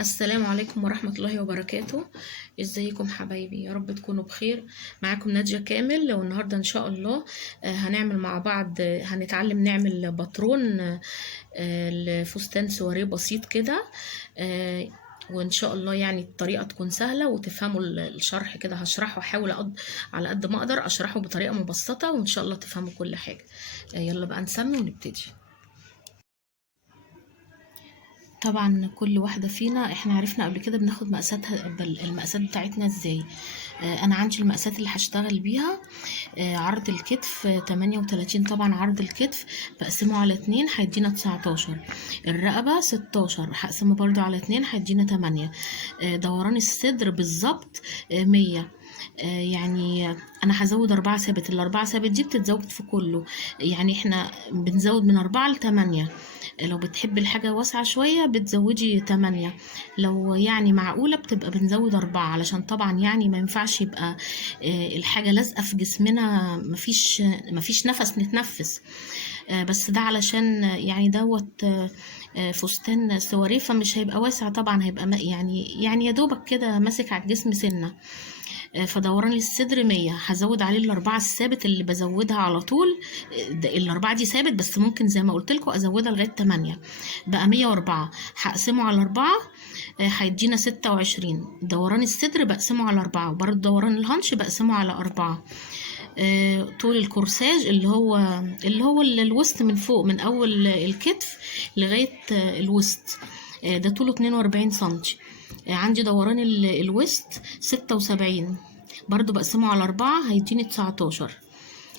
السلام عليكم ورحمة الله وبركاته. ازيكم حبايبي؟ يا رب تكونوا بخير. معاكم نادية كامل، والنهاردة ان شاء الله هنعمل مع بعض، هنتعلم نعمل باترون لفستان سواريه بسيط كده. وان شاء الله يعني الطريقة تكون سهلة وتفهموا الشرح كده. هشرحه، احاول على قد ما اقدر اشرحه بطريقة مبسطة، وان شاء الله تفهموا كل حاجة. يلا بقى نسمي ونبتدي. طبعا كل واحدة فينا احنا عرفنا قبل كده بناخد مقاساتها، المقاسات بتاعتنا ازاي. انا عندي المقاسات اللي هشتغل بيها. عرض الكتف 38، طبعا عرض الكتف بقسمه على 2 هيدينا 19. الرقبة 16 هقسمه برضو على 2 هيدينا 8. دوران الصدر بالظبط 100. يعني انا هزود 4 ثابت. ال4 ثابت دي بتتزود في كله، يعني احنا بنزود من 4 ل8. لو بتحبي الحاجة واسعة شوية بتزودي 8، لو يعني معقولة بتبقى بنزود 4، علشان طبعا يعني ما ينفعش يبقى الحاجة لازقة في جسمنا، مفيش نفس نتنفس. بس ده علشان يعني دوت فستان سواريه، فمش هيبقى واسع طبعا، هيبقى يعني يا دوبك كده ماسك على الجسم سنة. فدوران الصدر 100. هزود عليه الأربعة الثابت اللي بزودها على طول. الأربعة دي ثابت، بس ممكن زي ما قلت لكم أزودها لغاية 8، بقى 104. هقسمه على 4 هيدينا 26. دوران الصدر بقسمه على 4، وبرضه دوران الهانش بقسمه على 4. طول الكورساج اللي هو الوسط من فوق، من أول الكتف لغاية الوسط، ده طوله 42 سنتي. عندي دوران الوسط 76، برضو بقسمه على 4 هيديني 19.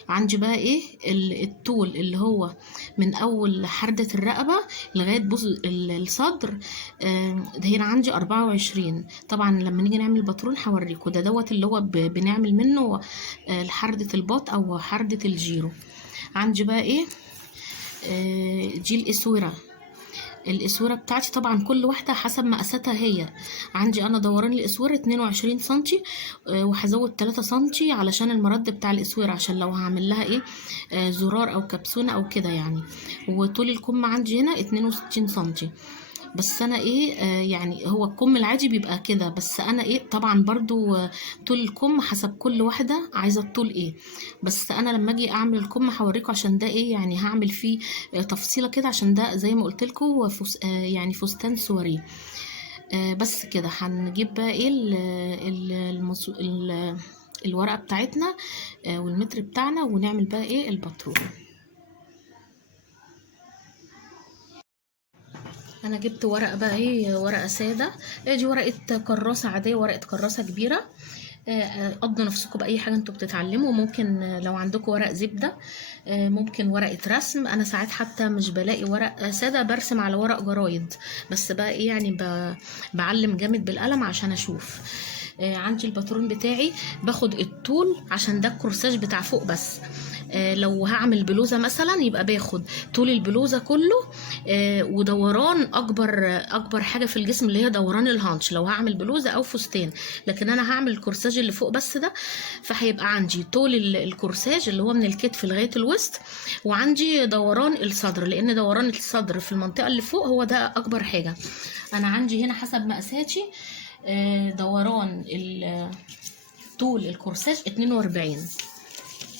عندي بقى ايه الطول اللي هو من اول حردة الرقبة لغاية بوز الصدر. ده هنا عندي 24. طبعا لما نيجي نعمل باترون هوريكم دوت اللي هو بنعمل منه حردة الباط او حردة الجيرو. عندي بقى ايه دي الاسوره بتاعتي. طبعا كل واحده حسب مقاساتها هي. عندي انا دوران الاسوره 22 سنتي، وهزود 3 سنتي علشان المرد بتاع الاسوره، عشان لو هعمل لها ايه زرار او كبسونه او كده يعني. وطول الكم عندي هنا 62 سنتي. بس انا ايه يعني هو الكم العادي بيبقى كده، بس انا ايه طبعا برضو طول الكم حسب كل واحده عايزه الطول ايه. بس انا لما اجي اعمل الكم هوريكم، عشان ده ايه يعني هعمل فيه تفصيله كده، عشان ده زي ما قلت لكم هو يعني فستان سواريه. بس كده هنجيب بقى ايه الورقه بتاعتنا والمتر بتاعنا، ونعمل بقى ايه الباترون. انا جبت ورقه بقى ايه ورقه ساده. دي ورقه كراسه عاديه، ورقه كراسه كبيره. قضوا نفسكم باي حاجه انتوا بتتعلموا. ممكن لو عندكم ورق زبده، ممكن ورقه رسم. انا ساعات حتى مش بلاقي ورق ساده برسم على ورق جرايد، بس بقى ايه يعني بعلم جامد بالقلم عشان اشوف. عندي الباترون بتاعي باخد الطول عشان ده الكورساج بتاع فوق بس. لو هعمل بلوزه مثلا يبقى باخد طول البلوزه كله، ودوران اكبر حاجه في الجسم اللي هي دوران الهانش لو هعمل بلوزه او فستان. لكن انا هعمل الكورساج اللي فوق بس ده، فهيبقى عندي طول الكورساج اللي هو من الكتف لغايه الوسط، وعندي دوران الصدر، لان دوران الصدر في المنطقه اللي فوق هو ده اكبر حاجه. انا عندي هنا حسب مقاساتي دوران طول الكورساج 42،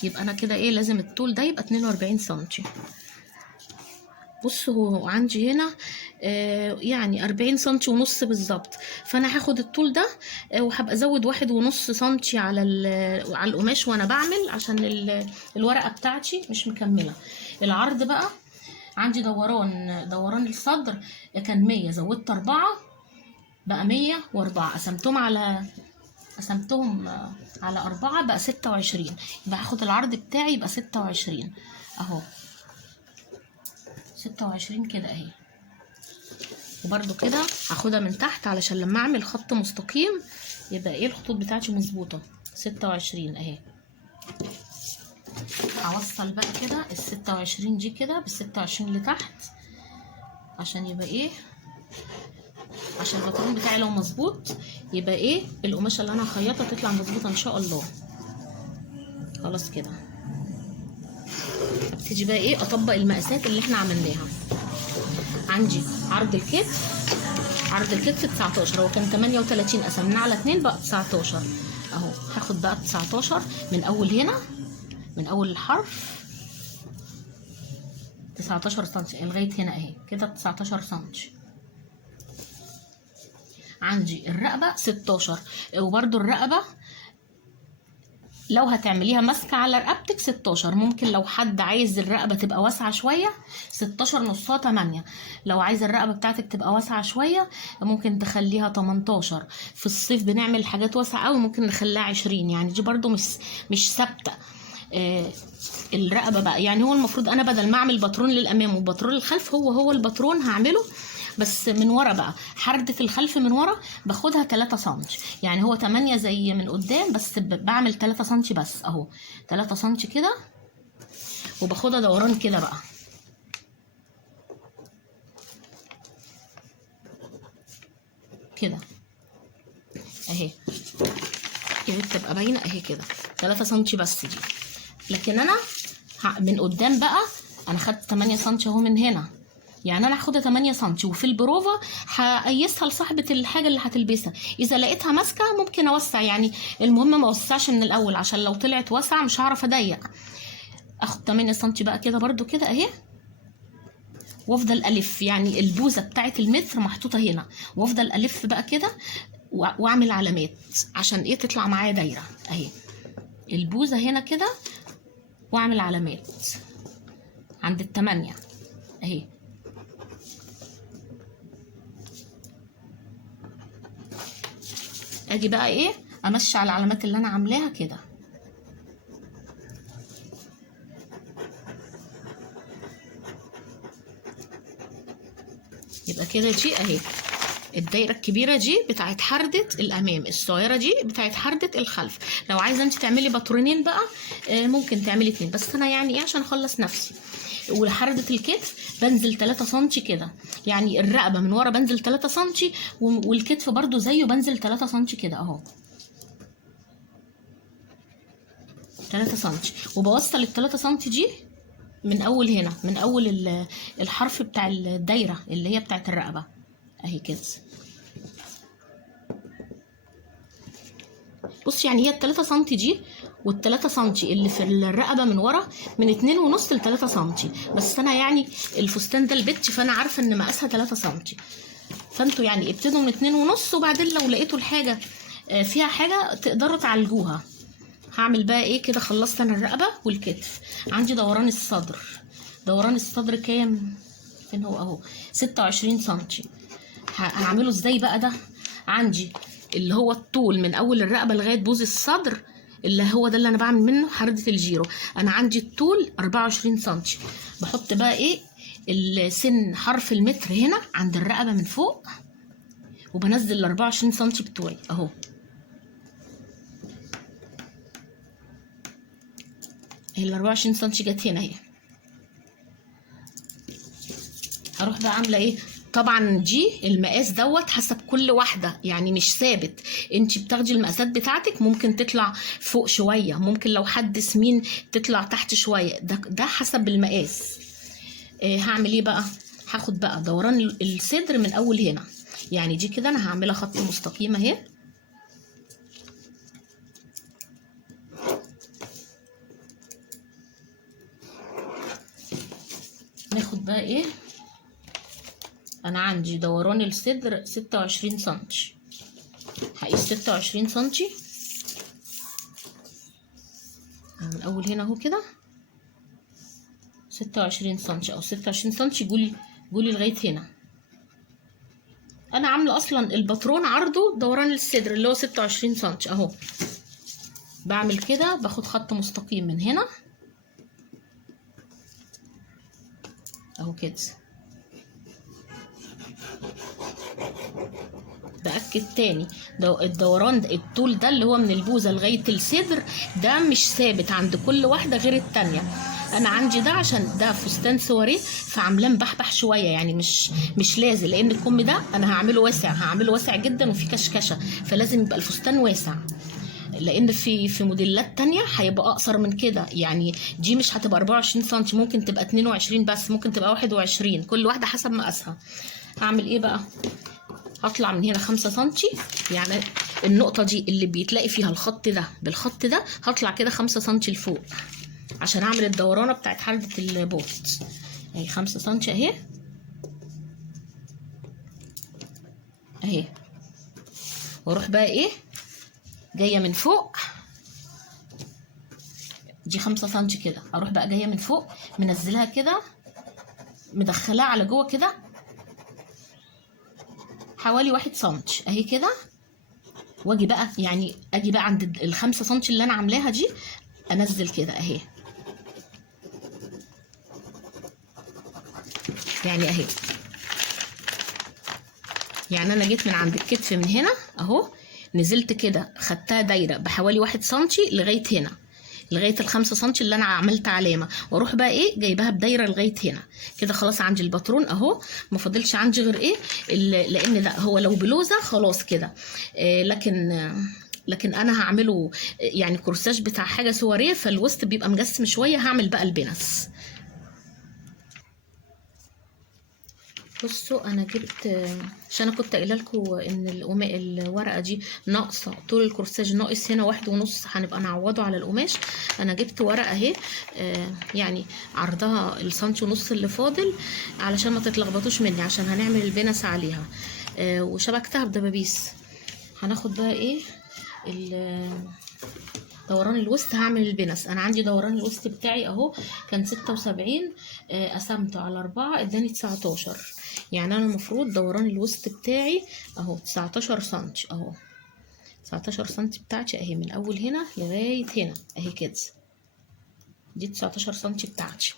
يبقى انا كده ايه لازم الطول ده يبقى 42 سنتي. بصوا هو عندي هنا يعني 40 سنتي ونص بالظبط، فانا هاخد الطول ده وهبقى ازود 1.5 سنتي على القماش وانا بعمل، عشان الورقه بتاعتي مش مكمله. العرض بقى عندي دوران الصدر كان 100، زودت 4 بقى 104. قسمتهم على 4 بقى 26، يبقى هاخد العرض بتاعي يبقى 26 اهو، 26 كده اهي. وبرده كده هاخدها من تحت علشان لما اعمل خط مستقيم يبقى ايه الخطوط بتاعتي مظبوطه. 26 اهي. هوصل بقى كده ال26 دي كده بال26 اللي تحت، عشان يبقى ايه عشان الباترون بتاعي لو مظبوط يبقى ايه القماشه اللي انا هخيطها تطلع مظبوطه ان شاء الله. خلاص كده ابتدي بقى ايه اطبق المقاسات اللي احنا عملناها. عندي عرض الكتف عرض الكتف 19، هو كان 38 قسمناه على 2 بقى 19 اهو. هاخد بقى 19 من اول هنا، من اول الحرف 19 سنتي لغايه هنا اهي كده 19 سنتي. عندي الرقبه 16، وبرده الرقبه لو هتعمليها ماسكه على رقبتك 16. ممكن لو حد عايز الرقبه تبقى واسعه شويه 16 نصها 8. لو عايز الرقبه بتاعتك تبقى واسعه شويه ممكن تخليها 18. في الصيف بنعمل حاجات واسعه قوي ممكن نخليها 20. يعني دي برده مش ثابته. الرقبه بقى يعني هو المفروض انا بدل ما اعمل باترون للامام وباترون للخلف هو الباترون هعمله بس من ورا بقى. حردة الخلف من ورا باخدها 3 سنتي، يعني هو 8 زي من قدام بس بعمل 3 سنتي بس اهو 3 سنتي كده، وباخدها دوران كده بقى كده اهي. يعني تبقى باينه اهي كده 3 سنتي بس دي. لكن انا من قدام بقى انا خدت 8 سنتي اهو من هنا، يعني انا هاخدها 8 سنتي. وفي البروفا هقيسها لصاحبه الحاجه اللي هتلبسها، اذا لقيتها ماسكه ممكن اوسع. يعني المهم ما اوسعش من الاول عشان لو طلعت واسعه مش هعرف اضيق. اخد 8 سنتي بقى كده برده كده اهي، وافضل الف. يعني البوزه بتاعت المتر محطوطه هنا، وافضل الف بقى كده واعمل علامات عشان ايه تطلع معايا دايره اهي. البوزه هنا كده واعمل علامات عند ال8 اهي. اجي بقى ايه امشي على العلامات اللي انا عاملاها كده. يبقى كده دي اهي الدايره الكبيره دي بتاعت حرده الامام، الصغيره دي بتاعت حرده الخلف. لو عايزه انت تعملي باترونين بقى ممكن تعملي 2، بس انا يعني ايه عشان اخلص نفسي. وحرده الكتف بنزل 3 سنتي كده، يعني الرقبه من ورا بنزل 3 سنتي والكتف برضو زيه بنزل 3 سنتي كده اهو 3 سنتي. وبوصل ال3 سنتي دي من اول هنا، من اول الحرف بتاع الدايره اللي هي بتاعت الرقبه اهي كده. بص يعني هي ال3 سنتي دي وال3 سنتي اللي في الرقبه من ورا من 2.5 ل3 سنتي. بس انا يعني الفستان ده لبنتي فانا عارفه ان مقاسها 3 سنتي، فانتوا يعني ابتدوا من 2.5 وبعدين لو لقيتوا الحاجه فيها حاجه تقدروا تعالجوها. هعمل بقى ايه كده. خلصت انا الرقبه والكتف. عندي دوران الصدر. دوران الصدر كام؟ فين هو اهو 26 سنتي. هعمله ازاي بقى ده؟ عندي اللي هو الطول من اول الرقبه لغايه بوز الصدر اللي هو ده اللي انا بعمل منه حرده الجيرو. انا عندي الطول 24 سنتي. بحط بقى ايه السن حرف المتر هنا عند الرقبه من فوق، وبنزل ال 24 سنتي بتوعي اهو. ال 24 سنتي جت هنا اهي. هروح بقى عامله ايه. طبعا دي المقاس دوت حسب كل واحده، يعني مش ثابت. انت بتاخدي المقاسات بتاعتك ممكن تطلع فوق شويه، ممكن لو حد سمين تطلع تحت شويه، ده حسب المقاس. هعمل ايه بقى. هاخد بقى دوران الصدر من اول هنا، يعني دي كده انا هعملها خط مستقيم اهي. ناخد بقى ايه. انا عندي دوران الصدر 26 سنتي. هقيس 26 سنتي من اول هنا اهو كده 26 سنتي او 26 سنتي. قولي لغايه هنا. انا عامله اصلا الباترون عرضه دوران الصدر اللي هو 26 سنتي اهو. بعمل كده باخد خط مستقيم من هنا اهو كده. باكد تاني الدوران الطول ده اللي هو من البوزه لغايه الصدر ده مش ثابت عند كل واحده غير التانيه. انا عندي ده عشان ده فستان سواريه فعاملاه مبحبح شويه، يعني مش لازم، لان الكم ده انا هعمله واسع جدا وفي كشكشه، فلازم يبقى الفستان واسع. لان في موديلات تانية هيبقى اقصر من كده، يعني دي مش هتبقى 24 سم، ممكن تبقى 22 بس، ممكن تبقى 21، كل واحده حسب مقاسها. هعمل ايه بقى. هطلع من هنا 5 سنتي، يعني النقطة دي اللي بيتلاقي فيها الخط ده بالخط ده هطلع كده 5 سنتي لفوق عشان اعمل الدورانة بتاعت حردة البوت. اهي 5 سنتي اهي اهي، واروح بقى ايه جاية من فوق دي 5 سنتي كده، اروح بقى جاية من فوق منزلها كده مدخلاها على جوه كده حوالي 1 سنتي اهي كده، واجي بقى يعني اجي بقى عند ال5 سنتي اللي انا عاملاها دي انزل كده اهي، يعني اهي، يعني انا جيت من عند الكتف من هنا اهو، نزلت كده خدتها دايره بحوالي 1 سنتي لغايه هنا، لغايه ال5 سنتي اللي انا عملت علامه، واروح بقى ايه جايباها بدايره لغايه هنا كده. خلاص عندي الباترون اهو، ما فاضلش عندي غير ايه لان ده هو لو بلوزه خلاص كده، لكن انا هعمله يعني كورساج بتاع حاجه سواريه، فالوسط بيبقى مجسم شويه، هعمل بقى البنس. بصوا انا جبت، عشان انا كنت قايله لكم ان الورقه دي ناقصه طول الكورساج، ناقص هنا 1.5 هنبقى نعوضه على القماش. انا جبت ورقه اهي يعني عرضها السنتي ونص اللي فاضل علشان ما تتلخبطوش مني، عشان هنعمل البنس عليها، وشبكتها بدبابيس. هناخد بقى ايه دوران الوسط، هعمل البنس. انا عندي دوران الوسط بتاعي اهو كان 76، قسمته على 4 اداني 19، يعني انا المفروض دوران الوسط بتاعي اهو 19 سنتي اهو، 19 سنتي بتاعتي اهي من اول هنا لغايه هنا اهي كده، دي 19 سنتي بتاعتي.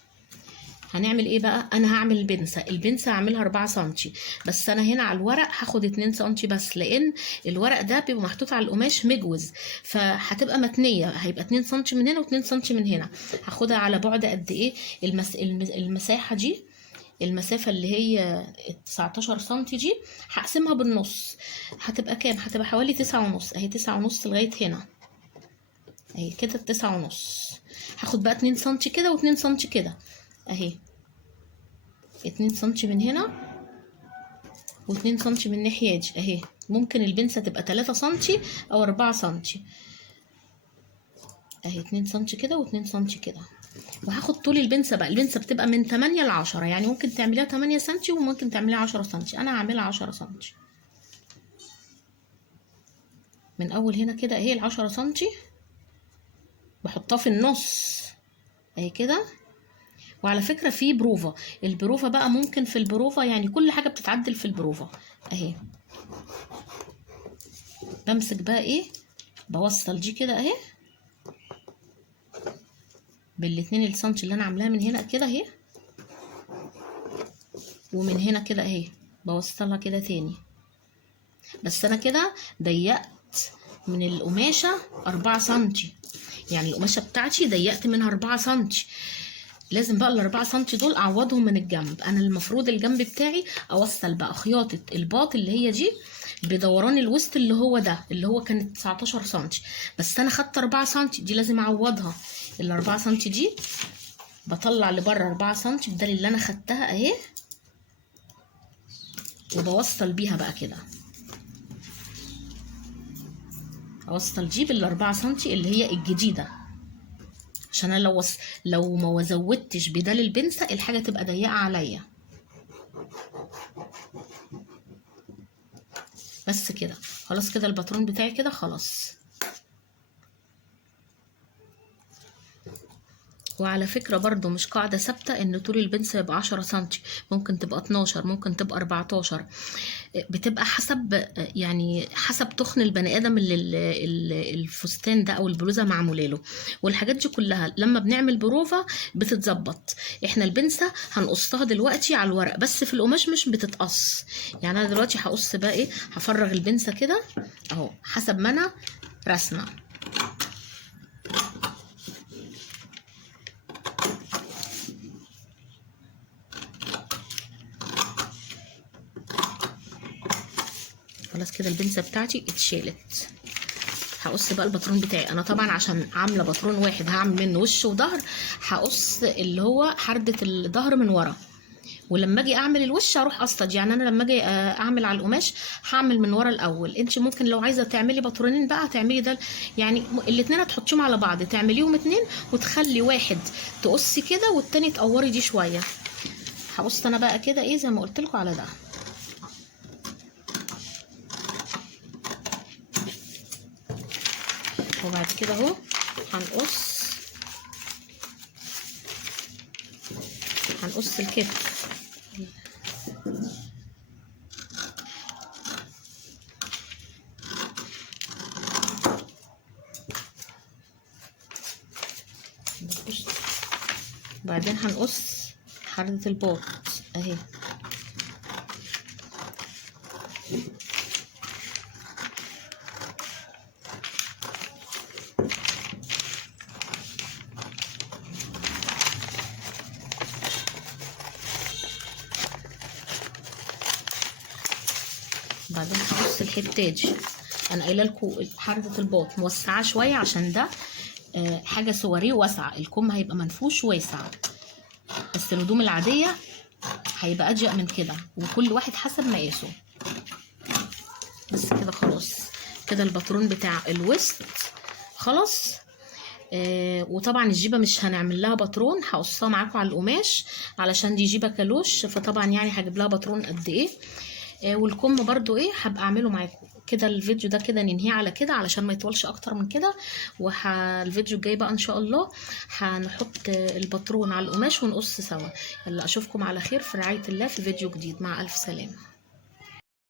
هنعمل ايه بقى؟ انا هعمل البنسه هعملها 4 سنتي، بس انا هنا على الورق هاخد 2 سنتي بس، لان الورق ده بيبقى محطوط على القماش مجوز، فهتبقى متنيه، هيبقى 2 سنتي من هنا و2 سنتي من هنا. هاخدها على بعد قد ايه المساحه دي، المسافه اللي هي 19 سنتي دي هقسمها بالنص، هتبقى كام؟ هتبقى حوالي 9.5 اهي، 9.5 لغايه هنا اهي كده 9.5. هاخد بقى 2 سنتي كده و2 سنتي كده اهي، 2 سنتي من هنا و2 سنتي من الناحيه دي اهي. ممكن البنسه تبقى 3 سنتي او 4 سنتي اهي، 2 سنتي كده و2 سنتي كده. وهاخد طول البنسه بقى، البنسه بتبقى من 8 ل 10، يعني ممكن تعمليها 8 سنتي وممكن تعمليها 10 سنتي، انا هعملها 10 سنتي من اول هنا كده اهي. ال10 سنتي بحطها في النص اهي كده. وعلى فكره في بروفه، البروفه بقى ممكن في البروفه يعني كل حاجه بتتعدل في البروفه اهي. بمسك بقى ايه، بوصل دي كده اهي بالاتنين السنتي اللي انا عاملاها من هنا كده اهي، ومن هنا كده اهي بوصلها كده تاني. بس انا كده ضيقت من القماشه 4 سنتي، يعني القماشه بتاعتي ضيقت منها 4 سنتي، لازم بقى ال4 سنتي دول اعوضهم من الجنب. انا المفروض الجنب بتاعي اوصل بقى خياطه الباط اللي هي دي بدوران الوسط اللي هو ده، اللي هو كانت 19 سنتي، بس انا خدت 4 سنتي دي لازم اعوضها. ال4 سنتي دي بطلع لبره 4 سنتي بدل اللي انا خدتها اهي، وبوصل بيها بقى كده، اوصل دي بال4 سنتي اللي هي الجديده، عشان انا لو ما زودتش بدال البنسه الحاجه تبقى ضيقه عليا. بس كده خلاص، كده الباترون بتاعي كده خلاص. وعلى فكرة برضو مش قاعدة ثابتة ان طول البنسة يبقى 10 سنتي، ممكن تبقى 12، ممكن تبقى 14، بتبقى حسب يعني حسب تخن البني ادم اللي الفستان ده او البلوزة معموله له. والحاجات دي كلها لما بنعمل بروفة بتتظبط. احنا البنسة هنقصها دلوقتي على الورق، بس في القماش مش بتتقص. يعني انا دلوقتي هقص بقى ايه، هفرغ البنسة كده اهو حسب ما انا رسمة. خلاص كده البنسه بتاعتي اتشالت. هقص بقى الباترون بتاعي. انا طبعا عشان عامله باترون واحد هعمل منه وش وظهر، هقص اللي هو حردة الظهر من ورا، ولما اجي اعمل الوش اروح اسطج. يعني انا لما اجي اعمل على القماش هعمل من ورا الاول. انت ممكن لو عايزه تعملي باترونين بقى تعملي ده، يعني الاتنين هتحطيهم على بعض، تعمليهم اتنين وتخلي واحد تقصي كده والتاني تقوري دي شويه. هقص انا بقى كده ايه زي ما قلت لكم على ده. وبعد كده اهو هنقص الكتف. بعدين هنقص حردة الباط اهي. بعدين هقص الحتاج. انا قايله لكم حردة الباط موسعه شويه عشان ده حاجه سواريه واسعه، الكم هيبقى منفوش واسع، بس الهدوم العاديه هيبقى اضيق من كده، وكل واحد حسب مقاسه. بس كده خلاص، كده الباترون بتاع الوسط خلاص. وطبعا الجيبه مش هنعمل لها باترون، هقصها معاكم على القماش علشان دي جيبه كالوش، فطبعا يعني هجيب لها باترون قد ايه. والكم برضو ايه هبقى اعمله معاكم. كده الفيديو ده كده ننهيه على كده علشان ما يطولش اكتر من كده. الفيديو الجاي بقى ان شاء الله هنحط الباترون على القماش ونقص سوا. يلا اشوفكم على خير في رعاية الله في فيديو جديد، مع الف سلامة.